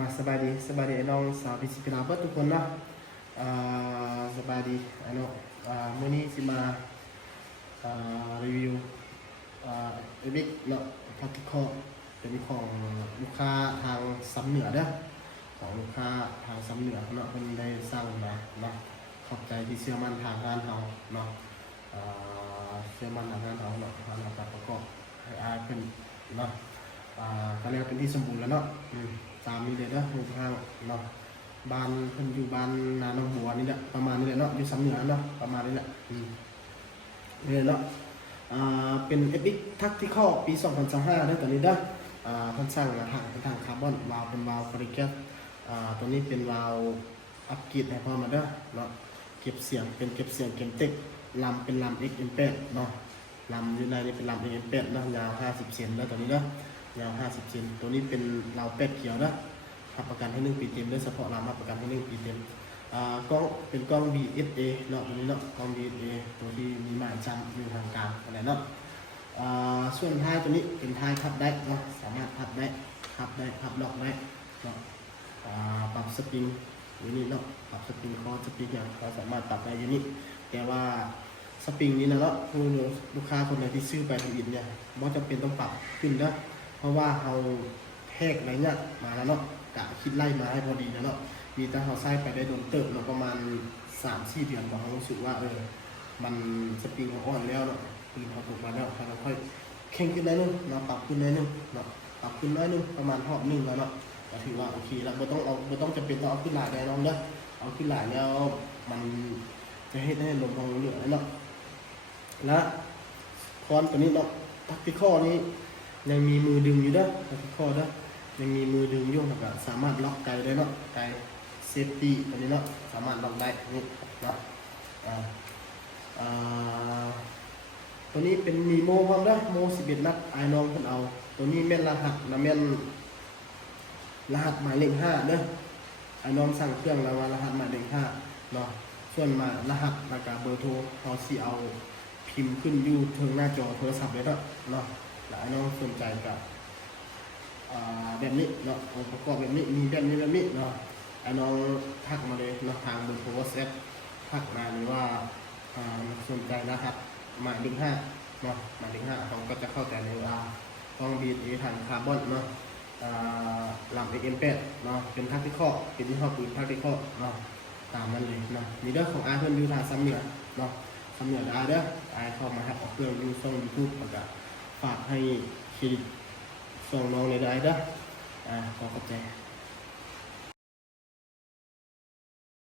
มาสบายดีไอ้น้องสาวพิสิกลาเบิดทุกคนเนาะสบายดีไอ้น้องมื้อนี้สิมารีวิวเอบิกเนาะพาร์ติคอลเป็นของลูกค้าทางซ้ำเหนือเด้อของลูกค้าทางซ้ำเหนือเนาะเพิ่นได้สั่งมาเนาะขอบใจที่เชื่อมั่นทางงานเฮาเนาะเชื่อมั่นทางงานเฮาเนาะทางการประกอบให้อายเพิ่นเนาะก็เรียกเป็นที่สมบูรณ์แล้วเนาะตามนี้เลยเนาะอยู่ทางเนาะบ้านเพิ่นอยู่บ้านนาหนองบัวนี่แหละประมาณนี้แหละเนาะอยู่ซ้ำเหนือเนาะประมาณนี้แหละนี่เนาะเป็นเอพิกทักที่ข้อปี2025เด้อตอนนี้เด้อเพิ่นสร้างหางเป็นทางคาร์บอนวาล์วเป็นวาล์วฟริเกตตัวนี้เป็นวาล์วอัปเกรดให้พร้อมมาเด้อเนาะเก็บเสียงเป็นเก็บเสียงเก็บเต็กลำเป็นลำ XM8 เนาะลำอยู่ในนี้เป็นลำ XM8 เนาะยาว50เซนแล้วตอนนี้เนาะยาว50เซนตัวนี้เป็นราวแป๊ดเขียวนะรับประกันให้1 ปีเต็มด้วยเฉพาะราวรับประกันให้1 ปีเต็มกล้องเป็นกล้อง BSA เนาะตัวนี้เนาะกล้อง BSA ตัวที่มีหมายจำอยู่ทางการอะไรเนาะส่วนท้ายตัวนี้เป็นท้ายพับได้เนาะสามารถพับได้พับล็อกได้เนาะปรับสปริงอยู่นี่เนาะปรับสปริงคอสปริงอย่างเราสามารถปรับได้อยู่นี่แต่ว่าสปริงนี้นะเนาะผู้ลูกค้าคนไหนที่ซื้อไปทำอิฐเนี่ยไม่จำเป็นต้องปรับขึ้นนะเพราะว่าเราแทกอะไรเนี่ยมาแล้วเนาะกะคิดไล่มาให้พอดีแล้วเนาะมีแต่เราใส่ไปได้โดนเติบเราประมาณ 3-4 เดือนเรารู้สึกว่ามันสปริงเขาอ่อนแล้วเนาะปืนเขาตกมาแล้วเราค่อยเข่งขึ้นได้นึงเราปรับขึ้นได้นึงเนาะปรับขึ้นได้นึงประมาณ1 นึงแล้วเนาะก็ถือว่าโอเคแล้วไม่ต้องจำเป็นต้องเอาขึ้นหลายแน่นอนเนาะเอาขึ้นหลายแล้วมันจะให้ลมของเหลือเนาะและคอนตัวนี้เนาะทักติคอนี้ยังมีมือดึงอยู่เด้อทักติคอเด้อยังมีมือดึงอยู่แล้วก็สามารถล็อกไกได้เนาะไกเซฟตี้ตัวนี้เนาะสามารถล็อกได้นี่เนาะตัวนี้เป็นมีโมพร้อมเด้อโม11 นัดไอ้น้องเพิ่นเอาตัวนี้แม่นรหัสนะแม่นรหัสหมายเลข5เด้อไอ้น้องสั่งเครื่องแล้วว่ารหัสหมายเลข5เนาะส่วนมารหัสแล้วก็เบอร์โทรพอสิเอาพิมพ์ขึ้นอยู่ทางหน้าจอโทรศัพท์เลยเนาะแล้วไอ้น้องสนใจกับแบบนี้เนาะองค์ประกอบแบบนี้มีแบบนี้เนาะไอ้น้องทักมาเลยเนาะทางเบอร์โทรWhatsAppทักมาหรือว่าสนใจรหัสหมายเลข5เนาะหมายเลข5เขาก็จะเข้าใจในต้องBSAทางคาร์บอนเนาะลำ XM8 เนาะเป็นทักที่ข้อเป็นที่ข้อปืนทักที่ข้อเนาะตามนั้นเลยเนาะมีเรื่องของอาเพิ่นอยู่ทางซ้ำเหนือเนาะซ้ำเหนือได้เด้อไอเข้ามาหัดออกเครื่องดูช่อง YouTube แล้วก็ฝากให้เครดิตส่งน้องเลยได้เด้อขอขอบใจ